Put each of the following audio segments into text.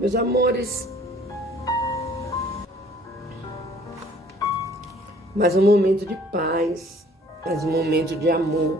Meus amores, mais um momento de paz, mais um momento de amor.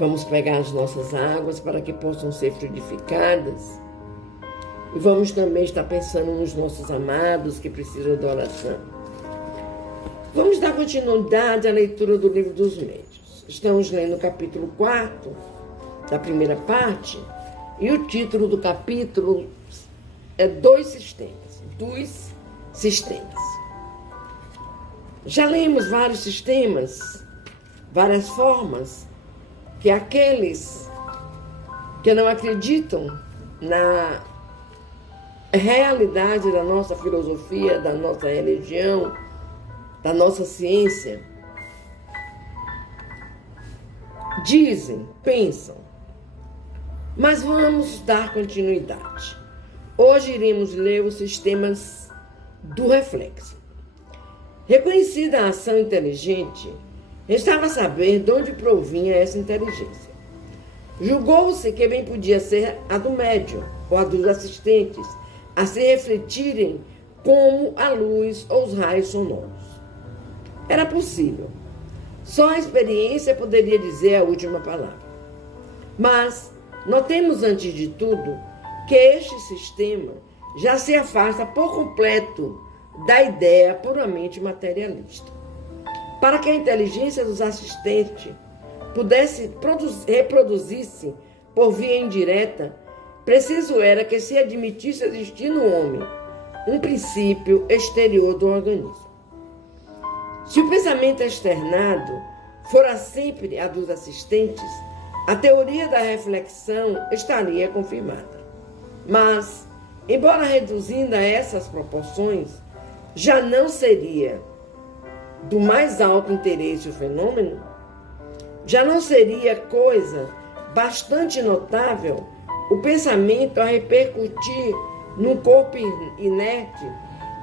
Vamos pegar as nossas águas para que possam ser fluidificadas. E vamos também estar pensando nos nossos amados que precisam de oração. Vamos dar continuidade à leitura do Livro dos Médiuns. Estamos lendo o capítulo 4, da primeira parte, e o título do capítulo é Dos Sistemas. Já lemos vários sistemas, várias formas que aqueles que não acreditam na realidade da nossa filosofia, da nossa religião, da nossa ciência, dizem, pensam. Mas vamos dar continuidade. Hoje iremos ler os sistemas do reflexo. Reconhecida a ação inteligente, restava saber de onde provinha essa inteligência. Julgou-se que bem podia ser a do médium ou a dos assistentes, a se refletirem como a luz ou os raios sonoros. Era possível. Só a experiência poderia dizer a última palavra. Mas notemos antes de tudo que este sistema já se afasta por completo da ideia puramente materialista. Para que a inteligência dos assistentes pudesse reproduzir-se por via indireta, preciso era que se admitisse existir no homem um princípio exterior do organismo. Se o pensamento externado fora sempre a dos assistentes, a teoria da reflexão estaria confirmada. Mas, embora reduzindo a essas proporções, já não seria do mais alto interesse o fenômeno? Já não seria coisa bastante notável o pensamento a repercutir num corpo inerte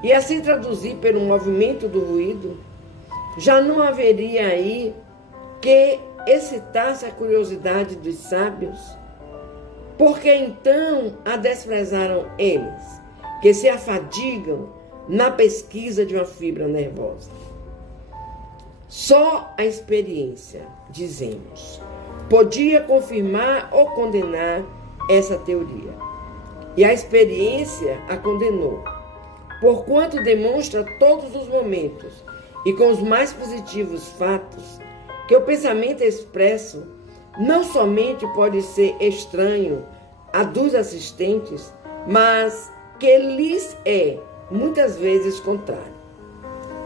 e a se traduzir pelo movimento do ruído? Já não haveria aí que excitasse a curiosidade dos sábios? Porque então a desprezaram eles, que se afadigam na pesquisa de uma fibra nervosa? Só a experiência, dizemos, podia confirmar ou condenar essa teoria. E a experiência a condenou, porquanto demonstra todos os momentos e com os mais positivos fatos que o pensamento expresso não somente pode ser estranho a dos assistentes, mas que lhes é muitas vezes contrário,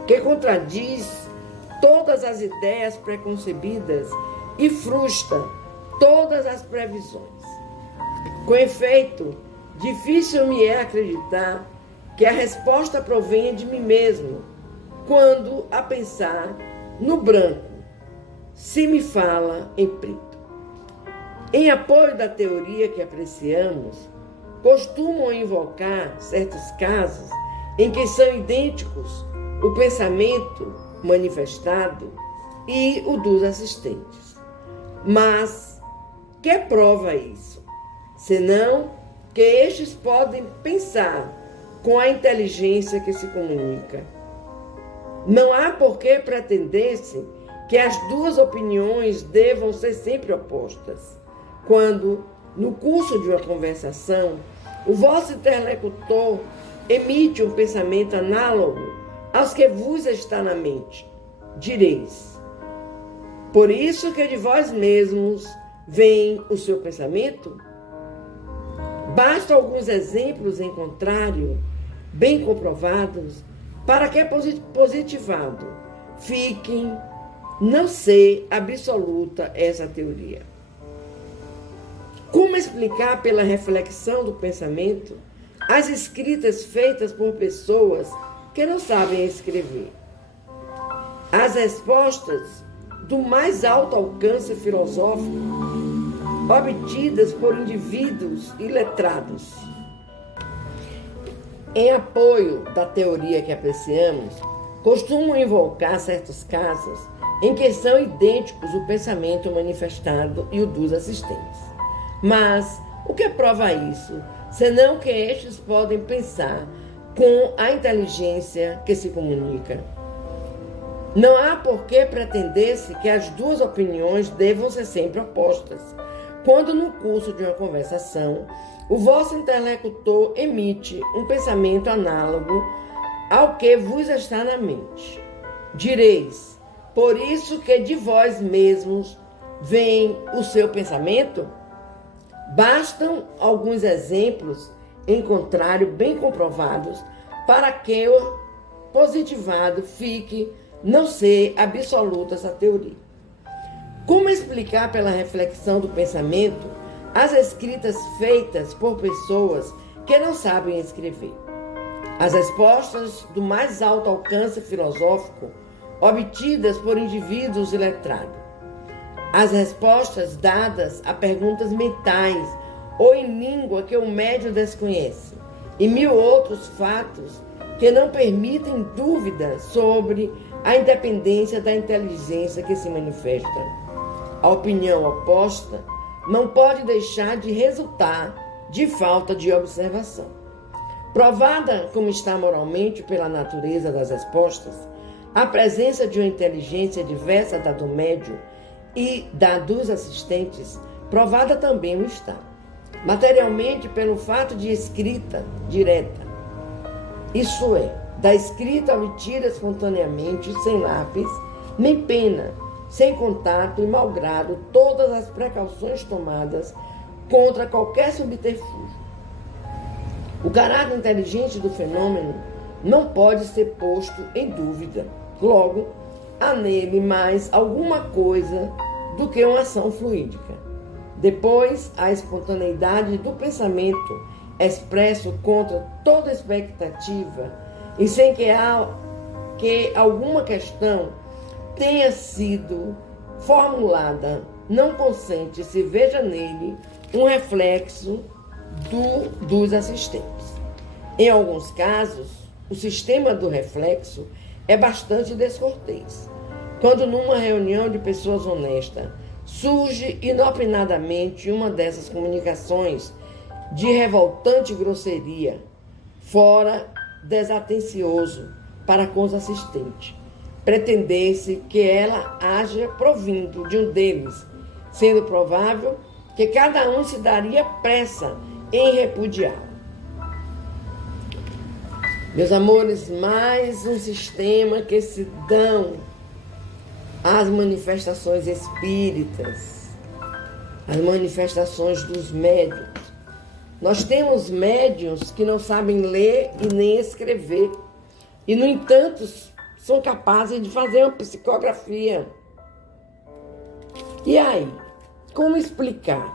que contradiz todas as ideias preconcebidas e frustra todas as previsões. Com efeito, difícil me é acreditar que a resposta provenha de mim mesmo, quando a pensar no branco se me fala em preto. Em apoio da teoria que apreciamos, costumam invocar certos casos em que são idênticos o pensamento manifestado e o dos assistentes. Mas que prova isso? Senão que estes podem pensar com a inteligência que se comunica. Não há por que pretender-se que as duas opiniões devam ser sempre opostas. Quando, no curso de uma conversação, o vosso interlocutor emite um pensamento análogo aos que vos está na mente, direis: por isso que de vós mesmos vem o seu pensamento? Basta alguns exemplos em contrário, bem comprovados, para que positivado fiquem não ser absoluta essa teoria. Como explicar pela reflexão do pensamento as escritas feitas por pessoas que não sabem escrever? As respostas do mais alto alcance filosófico obtidas por indivíduos iletrados. Em apoio da teoria que apreciamos, costumam invocar certos casos em que são idênticos o pensamento manifestado e o dos assistentes. Mas O que prova isso? Senão que estes podem pensar com a inteligência que se comunica. Não há por que pretender-se que as duas opiniões devam ser sempre opostas. Quando no curso de uma conversação, o vosso interlocutor emite um pensamento análogo ao que vos está na mente, direis, por isso que de vós mesmos vem o seu pensamento? Bastam alguns exemplos, em contrário, bem comprovados, para que o positivado fique não ser absoluta essa teoria. Como explicar pela reflexão do pensamento as escritas feitas por pessoas que não sabem escrever? As respostas do mais alto alcance filosófico obtidas por indivíduos iletrados. As respostas dadas a perguntas mentais ou em língua que o médium desconhece. E mil outros fatos que não permitem dúvida sobre a independência da inteligência que se manifesta. A opinião oposta não pode deixar de resultar de falta de observação. Provada como está moralmente pela natureza das respostas, a presença de uma inteligência diversa da do médium e da dos assistentes, provada também o está. Materialmente pelo fato de escrita direta, isso é, da escrita obtida espontaneamente, sem lápis, nem pena, sem contato e malgrado todas as precauções tomadas contra qualquer subterfúgio. O caráter inteligente do fenômeno não pode ser posto em dúvida. Logo, há nele mais alguma coisa do que uma ação fluídica. Depois, a espontaneidade do pensamento expresso contra toda expectativa e sem que alguma questão tenha sido formulada, não consente se veja nele um reflexo dos assistentes. Em alguns casos, o sistema do reflexo é bastante descortês. Quando numa reunião de pessoas honestas surge inopinadamente uma dessas comunicações de revoltante grosseria, fora desatencioso para com os assistentes, pretender-se que ela haja provindo de um deles, sendo provável que cada um se daria pressa em repudiá-la. Meus amores, mais um sistema que se dão às manifestações espíritas, as manifestações dos médiuns. Nós temos médiuns que não sabem ler e nem escrever, e, no entanto, são capazes de fazer uma psicografia. E aí, como explicar?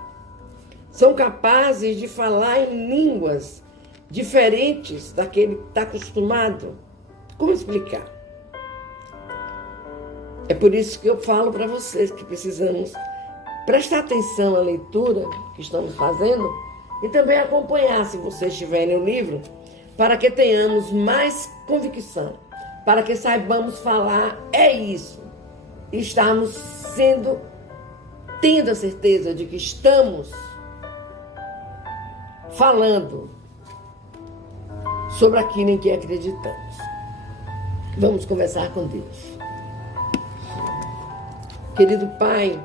São capazes de falar em línguas diferentes daquele que está acostumado. Como explicar? É por isso que eu falo para vocês que precisamos prestar atenção à leitura que estamos fazendo e também acompanhar, se vocês tiverem o livro, para que tenhamos mais convicção, para que saibamos falar é isso, e estarmos tendo a certeza de que estamos falando sobre aquilo em que acreditamos. Vamos conversar com Deus. Querido Pai,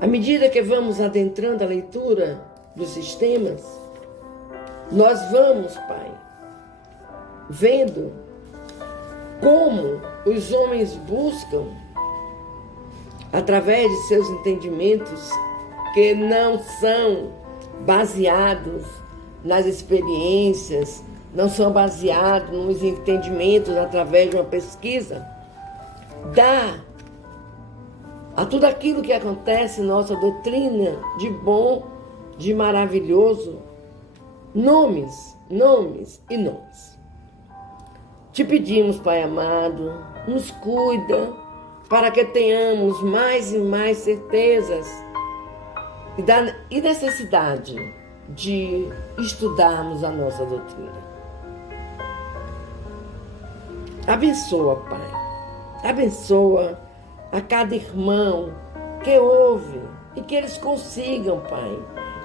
à medida que vamos adentrando a leitura dos sistemas, nós vamos, Pai, vendo como os homens buscam, através de seus entendimentos que não são baseados nas experiências, não são baseados nos entendimentos através de uma pesquisa, dá a tudo aquilo que acontece em nossa doutrina de bom, de maravilhoso, nomes e nomes. Te pedimos, Pai amado, nos cuida para que tenhamos mais e mais certezas e necessidade de estudarmos a nossa doutrina. Abençoa, Pai. Abençoa a cada irmão que ouve e que eles consigam, Pai,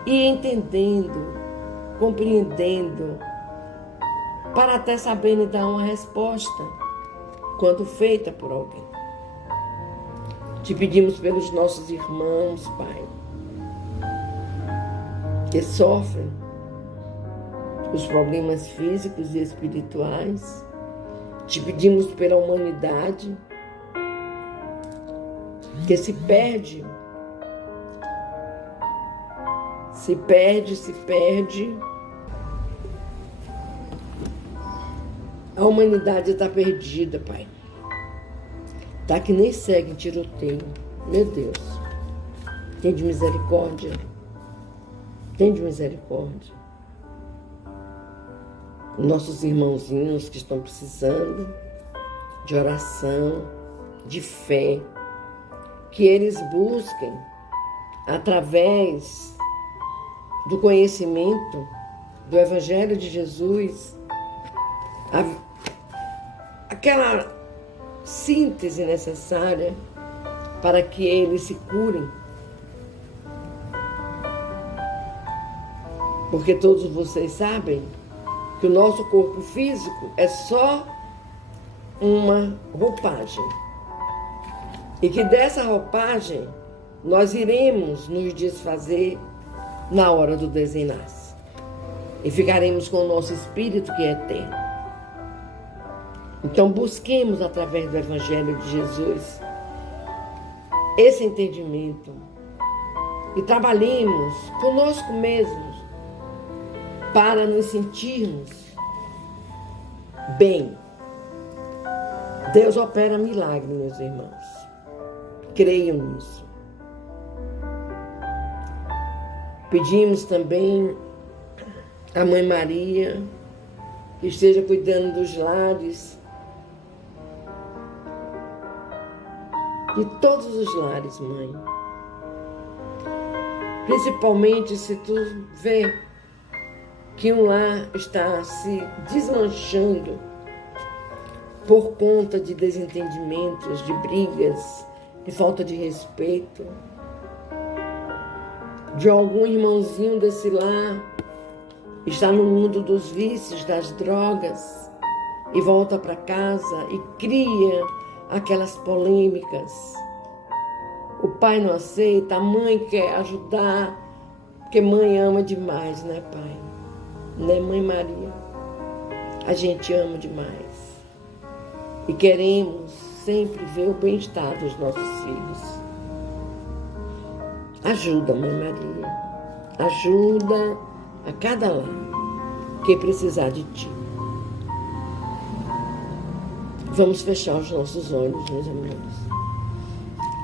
ir entendendo, compreendendo, para até saberem dar uma resposta quando feita por alguém. Te pedimos pelos nossos irmãos, Pai, que sofrem os problemas físicos e espirituais. Te pedimos pela humanidade que se perde. A humanidade está perdida, Pai. Está que nem segue em tiroteio. Meu Deus. Tem de misericórdia. Tem de misericórdia. Nossos irmãozinhos que estão precisando de oração, de fé, que eles busquem através do conhecimento do Evangelho de Jesus, aquela síntese necessária para que eles se curem. Porque todos vocês sabem que o nosso corpo físico é só uma roupagem. E que dessa roupagem nós iremos nos desfazer na hora do desenlace. E ficaremos com o nosso espírito que é eterno. Então busquemos através do Evangelho de Jesus esse entendimento e trabalhemos conosco mesmos para nos sentirmos bem. Deus opera milagre, meus irmãos. Creiam nisso. Pedimos também à Mãe Maria que esteja cuidando dos lares, de todos os lares, Mãe. Principalmente se tu vê que um lar está se desmanchando por conta de desentendimentos, de brigas, de falta de respeito, de algum irmãozinho desse lar está no mundo dos vícios, das drogas, e volta para casa e cria aquelas polêmicas. O pai não aceita, a mãe quer ajudar, porque mãe ama demais, né, Pai? Né, Mãe Maria? A gente ama demais. E queremos sempre ver o bem-estar dos nossos filhos. Ajuda, Mãe Maria. Ajuda a cada lar que precisar de Ti. Vamos fechar os nossos olhos, meus amores.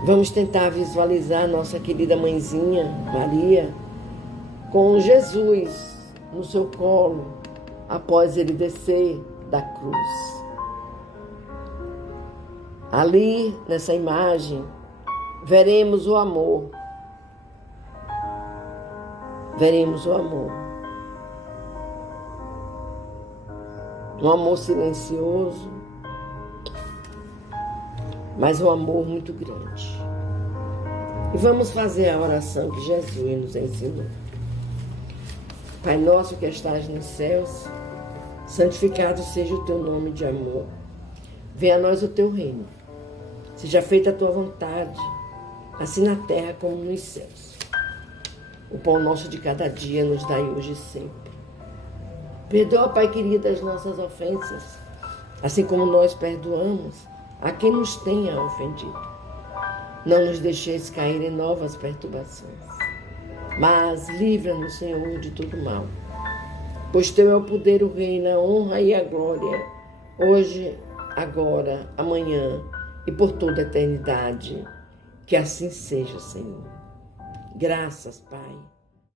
Vamos tentar visualizar nossa querida mãezinha, Maria, com Jesus no seu colo, após ele descer da cruz. Ali, nessa imagem, veremos o amor. Veremos o amor. Um amor silencioso, mas um amor muito grande. E vamos fazer a oração que Jesus nos ensinou. Pai nosso que estás nos céus, santificado seja o teu nome de amor. Venha a nós o teu reino. Seja feita a tua vontade, assim na terra como nos céus. O pão nosso de cada dia nos dai hoje e sempre. Perdoa, Pai querido, as nossas ofensas, assim como nós perdoamos a quem nos tenha ofendido. Não nos deixeis cair em novas perturbações, mas livra-nos, Senhor, de todo mal. Pois teu é o poder, o reino, a honra e a glória, hoje, agora, amanhã e por toda a eternidade. Que assim seja, Senhor. Graças, Pai.